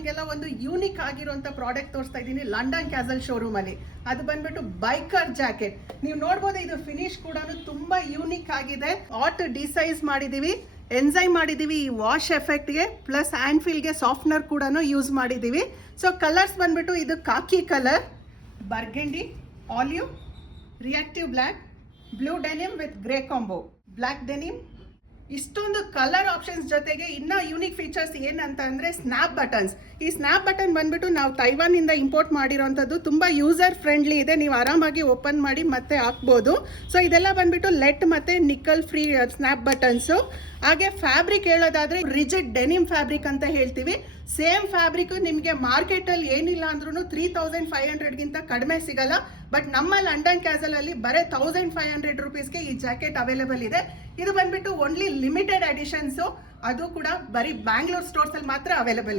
ನಿಮ್ಗೆಲ್ಲ ಒಂದು ಯೂನಿಕ್ ಆಗಿರುವಂತ ಪ್ರಾಡಕ್ಟ್ ತೋರಿಸ್ತಾ ಇದ್ದೀನಿ ಲಂಡನ್ ಕ್ಯಾಸಲ್ ಶೋರೂಮ್ ಅಲ್ಲಿ. ಅದು ಬಂದ್ಬಿಟ್ಟು ಬೈಕರ್ ಜಾಕೆಟ್. ನೀವು ನೋಡ್ಬೋದು ಇದು ಫಿನಿಶ್ ಕೂಡ ತುಂಬಾ ಯೂನಿಕ್ ಆಗಿದೆ. ಆಟ್ ಡಿಸೈಸ್ ಮಾಡಿದೀವಿ, ಎನ್ಸೈಮ್ ಮಾಡಿದೀವಿ ಈ ವಾಶ್ ಎಫೆಕ್ಟ್ಗೆ, ಪ್ಲಸ್ ಹ್ಯಾಂಡ್ ಫೀಲ್ಗೆ ಸಾಫ್ಟ್ನರ್ ಕೂಡ ಯೂಸ್ ಮಾಡಿದೀವಿ. ಸೊ ಕಲರ್ಸ್ ಬಂದ್ಬಿಟ್ಟು ಇದು khaki colour, burgundy, olive, reactive black, blue denim with grey combo, black denim. ಇಷ್ಟೊಂದು ಕಲರ್ ಆಪ್ಷನ್ಸ್ ಜೊತೆಗೆ ಇನ್ನ ಯೂನಿಕ್ ಫೀಚರ್ಸ್ ಏನಂತ ಅಂದ್ರೆ ಸ್ನ್ಯಾಪ್ ಬಟನ್ಸ್. ಈ ಸ್ನ್ಯಾಪ್ ಬಟನ್ ಬಂದ್ಬಿಟ್ಟು ನಾವು ತೈವಾನ್ ಇಂದ ಇಂಪೋರ್ಟ್ ಮಾಡಿರೋಂಥದ್ದು. ತುಂಬಾ ಯೂಸರ್ ಫ್ರೆಂಡ್ಲಿ ಇದೆ, ನೀವು ಆರಾಮಾಗಿ ಓಪನ್ ಮಾಡಿ ಮತ್ತೆ ಹಾಕ್ಬೋದು. ಸೊ ಇದೆಲ್ಲ ಬಂದ್ಬಿಟ್ಟು ಲೆಟ್ ಮತ್ತೆ ನಿಕ್ಕಲ್ ಫ್ರೀ ಸ್ನ್ಯಾಪ್ ಬಟನ್ಸು. ಹಾಗೆ ಫ್ಯಾಬ್ರಿಕ್ ಹೇಳೋದಾದ್ರೆ ರಿಜಿಡ್ ಡೆನಿಮ್ ಫ್ಯಾಬ್ರಿಕ್ ಅಂತ ಹೇಳ್ತೀವಿ. ಸೇಮ್ ಫ್ಯಾಬ್ರಿಕ್ ನಿಮಗೆ ಮಾರ್ಕೆಟಲ್ಲಿ ಏನಿಲ್ಲ ಅಂದ್ರೂ 3500ಗಿಂತ ಕಡಿಮೆ ಸಿಗಲ್ಲ. ಬಟ್ ನಮ್ಮ ಲಂಡನ್ ಕ್ಯಾಸಲ್ ಅಲ್ಲಿ ಬರೀ 1500 ರುಪೀಸ್ಗೆ ಈ ಜಾಕೆಟ್ ಅವೈಲೇಬಲ್ ಇದೆ. ಇದು ಬಂದ್ಬಿಟ್ಟು ಓನ್ಲಿ ಲಿಮಿಟೆಡ್ ಎಡಿಷನ್ಸು, ಅದು ಕೂಡ ಬರೀ ಬ್ಯಾಂಗ್ಳೂರ್ ಸ್ಟೋರ್ಸ್ ಅಲ್ಲಿ ಮಾತ್ರ ಅವೈಲೇಬಲ್ ಇದೆ.